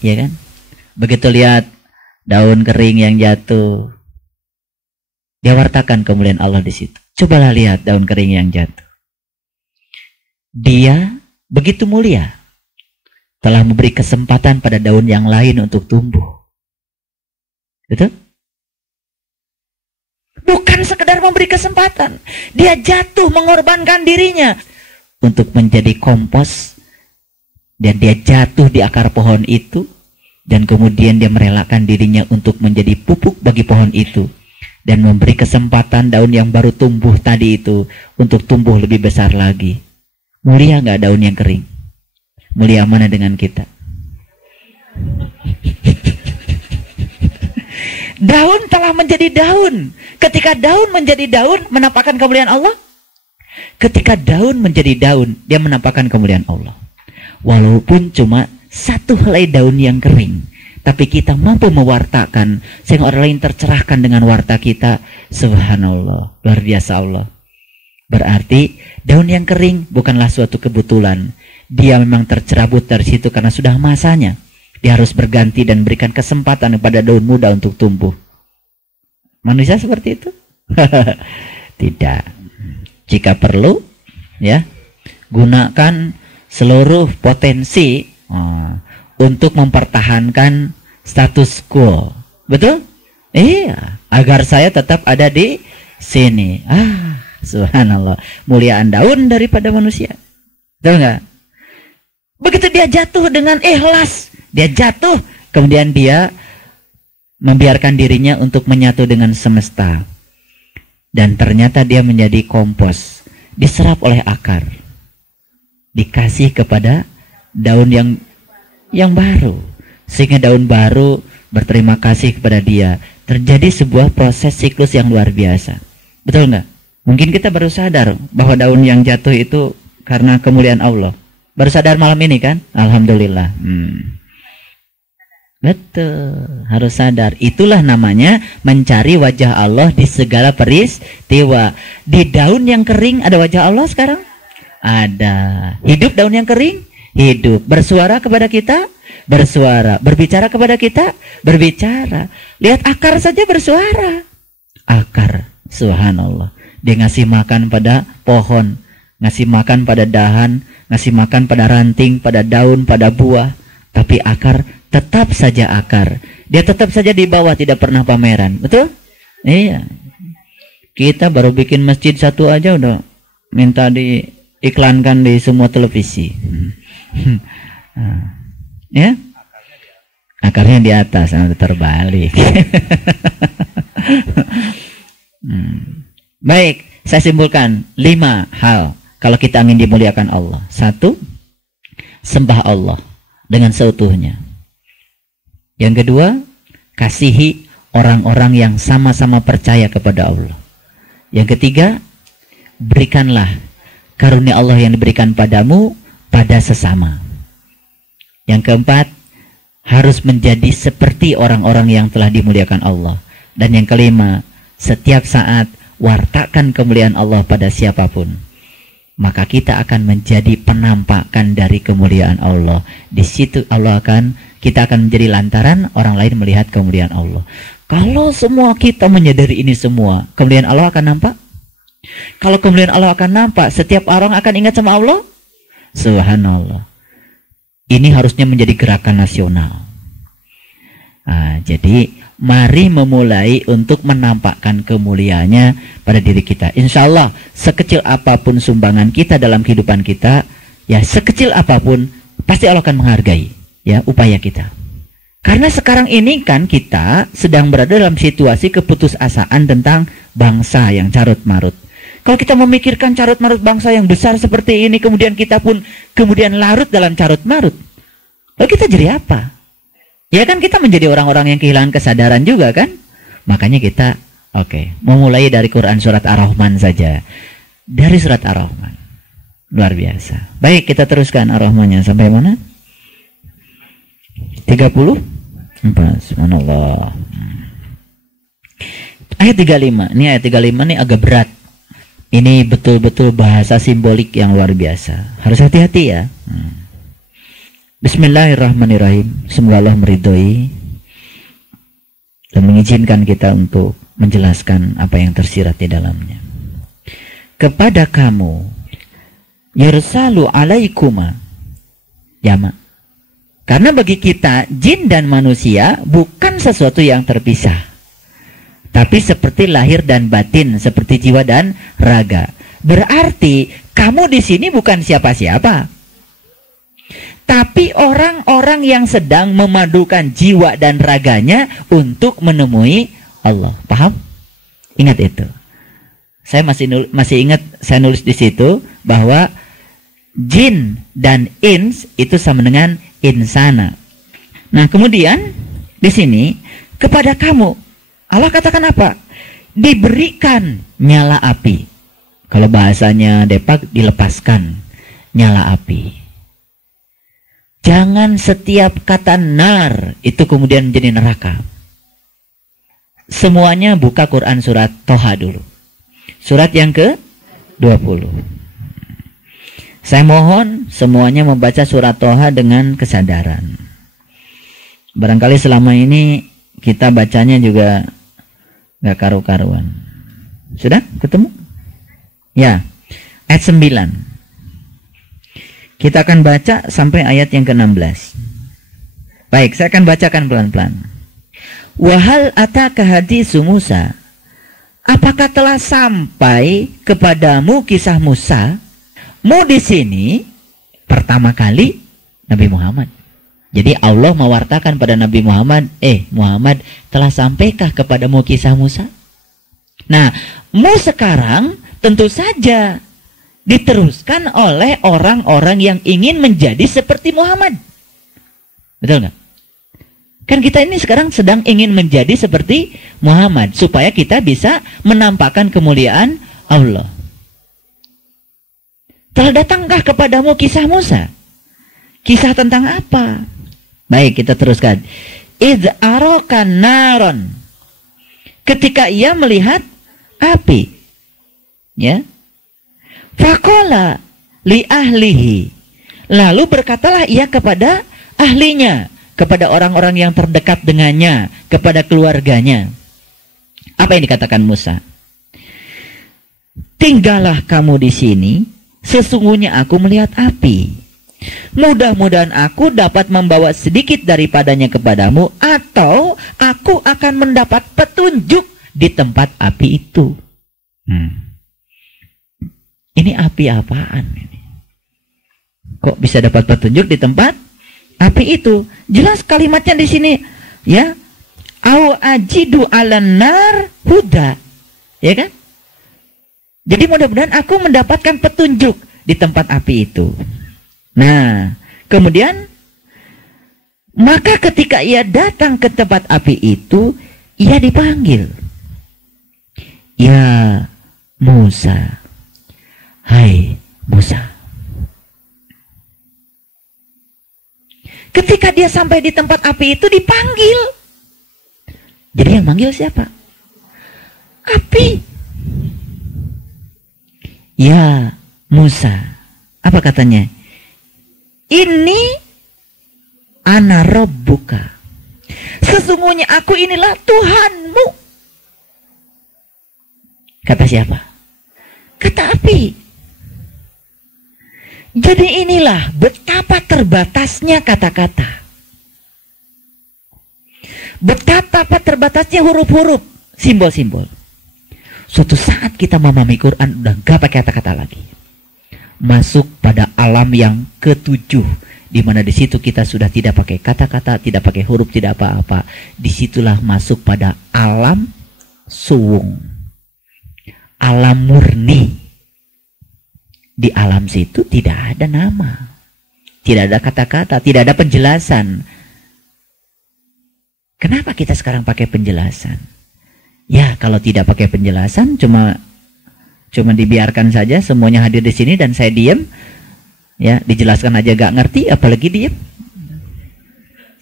ya kan? Begitu lihat daun kering yang jatuh, dia wartakan kemuliaan Allah di situ. Cobalah lihat daun kering yang jatuh. Dia begitu mulia, telah memberi kesempatan pada daun yang lain untuk tumbuh. Betul? Bukan sekedar memberi kesempatan, dia jatuh mengorbankan dirinya untuk menjadi kompos, dan dia jatuh di akar pohon itu, dan kemudian dia merelakan dirinya untuk menjadi pupuk bagi pohon itu, dan memberi kesempatan daun yang baru tumbuh tadi itu untuk tumbuh lebih besar lagi. Mulia nggak daun yang kering? Mulia mana dengan kita? Daun telah menjadi daun. Ketika daun menjadi daun, menampakkan kemuliaan Allah. Ketika daun menjadi daun, dia menampakkan kemuliaan Allah. Walaupun cuma satu helai daun yang kering, tapi kita mampu mewartakan sehingga orang lain tercerahkan dengan warta kita. Subhanallah, luar biasa Allah. Berarti daun yang kering bukanlah suatu kebetulan. Dia memang tercerabut dari situ karena sudah masanya. Dia harus berganti dan berikan kesempatan kepada daun muda untuk tumbuh. Manusia seperti itu? Tidak. Jika perlu, ya, gunakan seluruh potensi untuk mempertahankan status quo. Betul? Iya, agar saya tetap ada di sini. Subhanallah, muliaan daun daripada manusia. Betul nggak? Begitu dia jatuh dengan ikhlas, dia jatuh, kemudian dia membiarkan dirinya untuk menyatu dengan semesta. Dan ternyata dia menjadi kompos, diserap oleh akar, dikasih kepada daun yang baru, sehingga daun baru berterima kasih kepada dia. Terjadi sebuah proses siklus yang luar biasa. Betul nggak? Mungkin kita baru sadar bahwa daun yang jatuh itu karena kemuliaan Allah. Baru sadar malam ini kan? Alhamdulillah. Betul, harus sadar. Itulah namanya mencari wajah Allah di segala peristiwa. Di daun yang kering ada wajah Allah sekarang? Ada. Hidup daun yang kering? Hidup. Bersuara kepada kita? Bersuara. Berbicara kepada kita? Berbicara. Lihat akar saja bersuara. Akar, subhanallah. Dia ngasih makan pada pohon, ngasih makan pada dahan, ngasih makan pada ranting, pada daun, pada buah. Tapi akar tetap saja akar. Dia tetap saja di bawah, tidak pernah pameran. Betul? Iya. Kita baru bikin masjid satu aja udah minta diiklankan di semua televisi. Ya? Akarnya di atas, terbalik. Baik, saya simpulkan 5 hal kalau kita ingin dimuliakan Allah. 1, sembah Allah dengan seutuhnya. Yang kedua, kasihi orang-orang yang sama-sama percaya kepada Allah. Yang ketiga, berikanlah karunia Allah yang diberikan padamu pada sesama. Yang keempat, harus menjadi seperti orang-orang yang telah dimuliakan Allah. Dan yang kelima, setiap saat wartakan kemuliaan Allah pada siapapun. Maka kita akan menjadi penampakan dari kemuliaan Allah. Di situ kita akan menjadi lantaran orang lain melihat kemuliaan Allah. Kalau semua kita menyadari ini semua, kemuliaan Allah akan nampak. Kalau kemuliaan Allah akan nampak, setiap orang akan ingat sama Allah. Subhanallah. Ini harusnya menjadi gerakan nasional. Jadi mari memulai untuk menampakkan kemuliaannya pada diri kita. Insya Allah, sekecil apapun sumbangan kita dalam kehidupan kita, ya sekecil apapun, pasti Allah akan menghargai ya upaya kita. Karena sekarang ini kan kita sedang berada dalam situasi keputusasaan tentang bangsa yang carut marut. Kalau kita memikirkan carut marut bangsa yang besar seperti ini, kemudian kita pun kemudian larut dalam carut marut, lalu kita jadi apa? Ya kan kita menjadi orang-orang yang kehilangan kesadaran juga kan? Makanya kita memulai dari Quran surat Ar-Rahman saja. Dari surat Ar-Rahman. Luar biasa. Baik, kita teruskan Ar-Rahmannya sampai mana? 34. Subhanallah. Ayat 35. Ini ayat 35 ini agak berat. Ini betul-betul bahasa simbolik yang luar biasa. Harus hati-hati ya. Bismillahirrahmanirrahim. Semoga Allah meridhoi dan mengizinkan kita untuk menjelaskan apa yang tersirat di dalamnya. Kepada kamu, yursalu alaikuma, jamak. Karena bagi kita, jin dan manusia bukan sesuatu yang terpisah, tapi seperti lahir dan batin, seperti jiwa dan raga. Berarti kamu di sini bukan siapa-siapa, tapi orang-orang yang sedang memadukan jiwa dan raganya untuk menemui Allah. Paham? Ingat itu. Saya masih ingat saya nulis di situ bahwa jin dan ins itu sama dengan insana. Nah, kemudian di sini kepada kamu Allah katakan apa? Diberikan nyala api. Kalau bahasanya Depak, dilepaskan nyala api. Jangan setiap kata nar itu kemudian menjadi neraka. Semuanya buka Quran surat Toha dulu. Surat yang ke-20. Saya mohon semuanya membaca surat Toha dengan kesadaran. Barangkali selama ini kita bacanya juga gak karu-karuan. Sudah ketemu? Ya. Ayat 9. Kita akan baca sampai ayat yang ke-16. Baik, saya akan bacakan pelan-pelan. Wahal ataka hadisu Musa. Apakah telah sampai kepadamu kisah Musa? Mu di sini pertama kali Nabi Muhammad. Jadi Allah mewartakan pada Nabi Muhammad, Muhammad, telah sampaikah kepadamu kisah Musa? Nah, mu sekarang tentu saja diteruskan oleh orang-orang yang ingin menjadi seperti Muhammad. Betul nggak? Kan kita ini sekarang sedang ingin menjadi seperti Muhammad supaya kita bisa menampakkan kemuliaan Allah. Telah datangkah kepadamu kisah Musa? Kisah tentang apa? Baik, kita teruskan. Idh arokan naron. Ketika ia melihat api. Ya. Fakola li ahlihi. Lalu berkatalah ia kepada ahlinya, kepada orang-orang yang terdekat dengannya, kepada keluarganya. Apa yang dikatakan Musa? Tinggallah kamu di sini, sesungguhnya aku melihat api. Mudah-mudahan aku dapat membawa sedikit daripadanya kepadamu, atau aku akan mendapat petunjuk di tempat api itu. Ini api apaan ini? Kok bisa dapat petunjuk di tempat api itu? Jelas kalimatnya di sini, ya. Au ajidu 'alan nar huda. Ya kan? Jadi mudah-mudahan aku mendapatkan petunjuk di tempat api itu. Nah, kemudian maka ketika ia datang ke tempat api itu, ia dipanggil. Ya Musa. Hai Musa. Ketika dia sampai di tempat api itu dipanggil. Jadi yang manggil siapa? Api. Ya Musa. Apa katanya? Ini ana rabbuka. Sesungguhnya aku inilah Tuhanmu. Kata siapa? Kata api. Jadi inilah betapa terbatasnya kata-kata. Betapa terbatasnya huruf-huruf, simbol-simbol. Suatu saat kita memahami Quran udah gak pakai kata-kata lagi. Masuk pada alam yang ketujuh, di mana di situ kita sudah tidak pakai kata-kata, tidak pakai huruf, tidak apa-apa. Disitulah masuk pada alam suwung, alam murni. Di alam situ tidak ada nama, tidak ada kata-kata, tidak ada penjelasan. Kenapa kita sekarang pakai penjelasan? Ya, kalau tidak pakai penjelasan, cuma dibiarkan saja semuanya hadir di sini dan saya diam, ya dijelaskan aja gak ngerti, apalagi diam,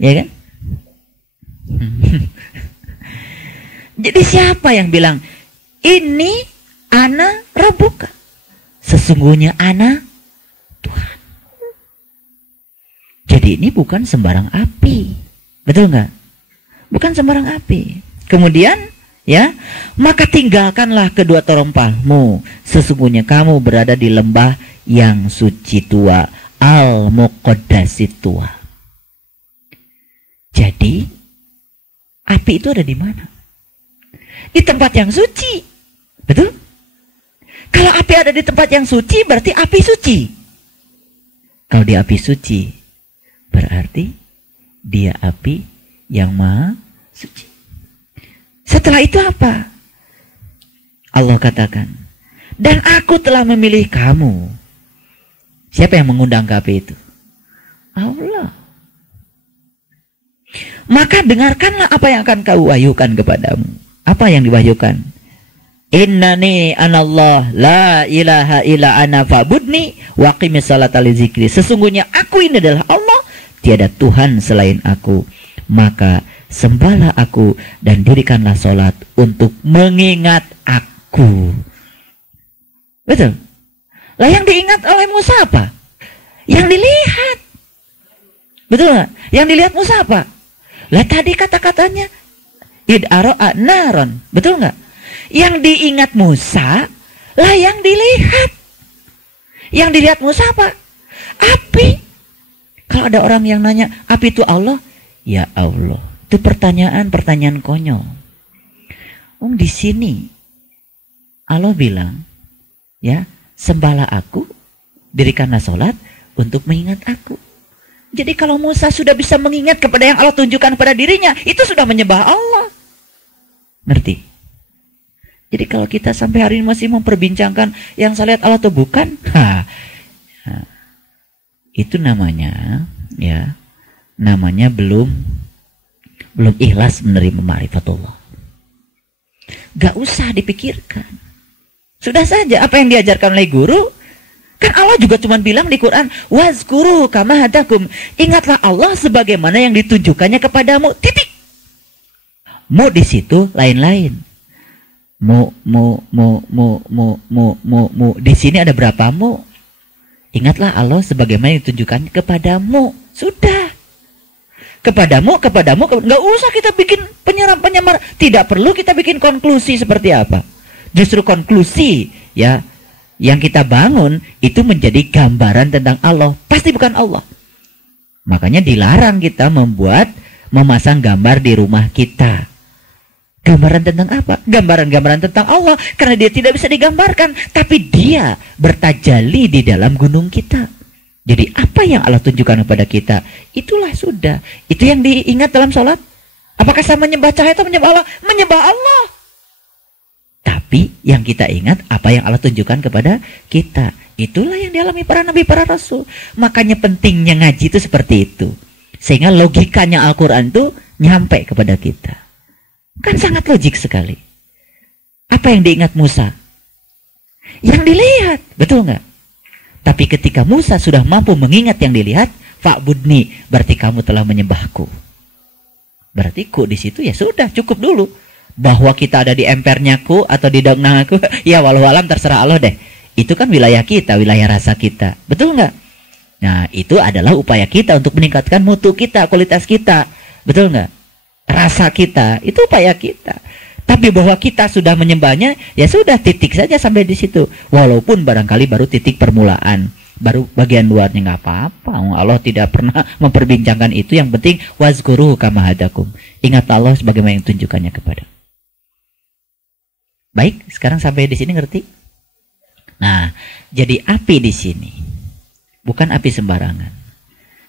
ya kan? Jadi siapa yang bilang ini ana rabbuka? Sesungguhnya ana Tuhan. Jadi ini bukan sembarang api. Betul nggak? Bukan sembarang api. Kemudian, ya, maka tinggalkanlah kedua terompahmu. Sesungguhnya kamu berada di lembah yang suci tua, al-muqaddasi tua. Jadi, api itu ada di mana? Di tempat yang suci. Betul? Kalau api ada di tempat yang suci, berarti api suci. Kalau dia api suci, berarti dia api yang maha suci. Setelah itu apa? Allah katakan, dan aku telah memilih kamu. Siapa yang mengundang ke api itu? Allah. Maka dengarkanlah apa yang akan kau wahyukan kepadamu. Apa yang diwahyukan? Innani anallah la ilaha illa ana fa'budni wa qimis salata li zikri. Sesungguhnya aku ini adalah Allah, tiada Tuhan selain aku. Maka sembahlah aku dan dirikanlah salat untuk mengingat aku. Betul? Lah yang diingat oleh Musa apa? Yang dilihat. Betul nggak? Yang dilihat Musa apa? Lah tadi kata-katanya id ara'a naron. Betul nggak? Yang diingat Musa, lah yang dilihat. Yang dilihat Musa apa? Api. Kalau ada orang yang nanya, api itu Allah? Ya Allah. Itu pertanyaan konyol. Di sini Allah bilang, ya, sembahlah aku, dirikanlah sholat untuk mengingat aku. Jadi kalau Musa sudah bisa mengingat kepada yang Allah tunjukkan kepada dirinya, itu sudah menyembah Allah. Ngerti? Jadi kalau kita sampai hari ini masih memperbincangkan yang saya lihat Allah atau bukan, itu namanya, ya, namanya belum ikhlas menerima ma'rifatullah. Gak usah dipikirkan. Sudah saja apa yang diajarkan oleh guru. Kan Allah juga cuma bilang di Quran, wazkuru kama hadakum. Ingatlah Allah sebagaimana yang ditunjukkannya kepadamu. Titik. Mu di situ lain-lain. Mu di sini ada berapa mu? Ingatlah Allah sebagaimana yang ditunjukkan kepadamu. Sudah. Kepadamu, nggak usah kita bikin penyamar. Tidak perlu kita bikin konklusi seperti apa. Justru konklusi, ya, yang kita bangun itu menjadi gambaran tentang Allah. Pasti bukan Allah. Makanya dilarang kita memasang gambar di rumah kita. Gambaran tentang apa? Gambaran-gambaran tentang Allah. Karena dia tidak bisa digambarkan. Tapi dia bertajalli di dalam gunung kita. Jadi apa yang Allah tunjukkan kepada kita, itulah sudah. Itu yang diingat dalam sholat. Apakah sama menyembah cahaya atau menyembah Allah? Menyembah Allah. Tapi yang kita ingat apa yang Allah tunjukkan kepada kita. Itulah yang dialami para nabi, para rasul. Makanya pentingnya ngaji itu seperti itu. Sehingga logikanya Al-Quran itu nyampe kepada kita. Kan sangat logik sekali. Apa yang diingat Musa? Yang dilihat. Betul nggak? Tapi ketika Musa sudah mampu mengingat yang dilihat, fa'budni, berarti kamu telah menyembahku. Berarti ku di situ ya sudah, cukup dulu. Bahwa kita ada di empernya ku atau di daunnya aku, ya walau alam terserah Allah deh. Itu kan wilayah kita, wilayah rasa kita. Betul nggak? Nah, itu adalah upaya kita untuk meningkatkan mutu kita, kualitas kita. Betul nggak? Rasa kita, itu upaya kita. Tapi bahwa kita sudah menyembahnya, ya sudah, titik saja sampai di situ. Walaupun barangkali baru titik permulaan, baru bagian luarnya, nggak apa-apa. Allah tidak pernah memperbincangkan itu. Yang penting wazkuruhu kama hadakum. Ingat Allah sebagaimana yang tunjukkannya kepada. Baik, sekarang sampai di sini ngerti? Nah, jadi api di sini bukan api sembarangan.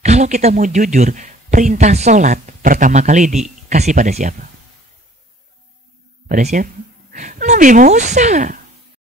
Kalau kita mau jujur, perintah sholat pertama kali dikasih pada siapa? Pada siapa? Nabi Musa.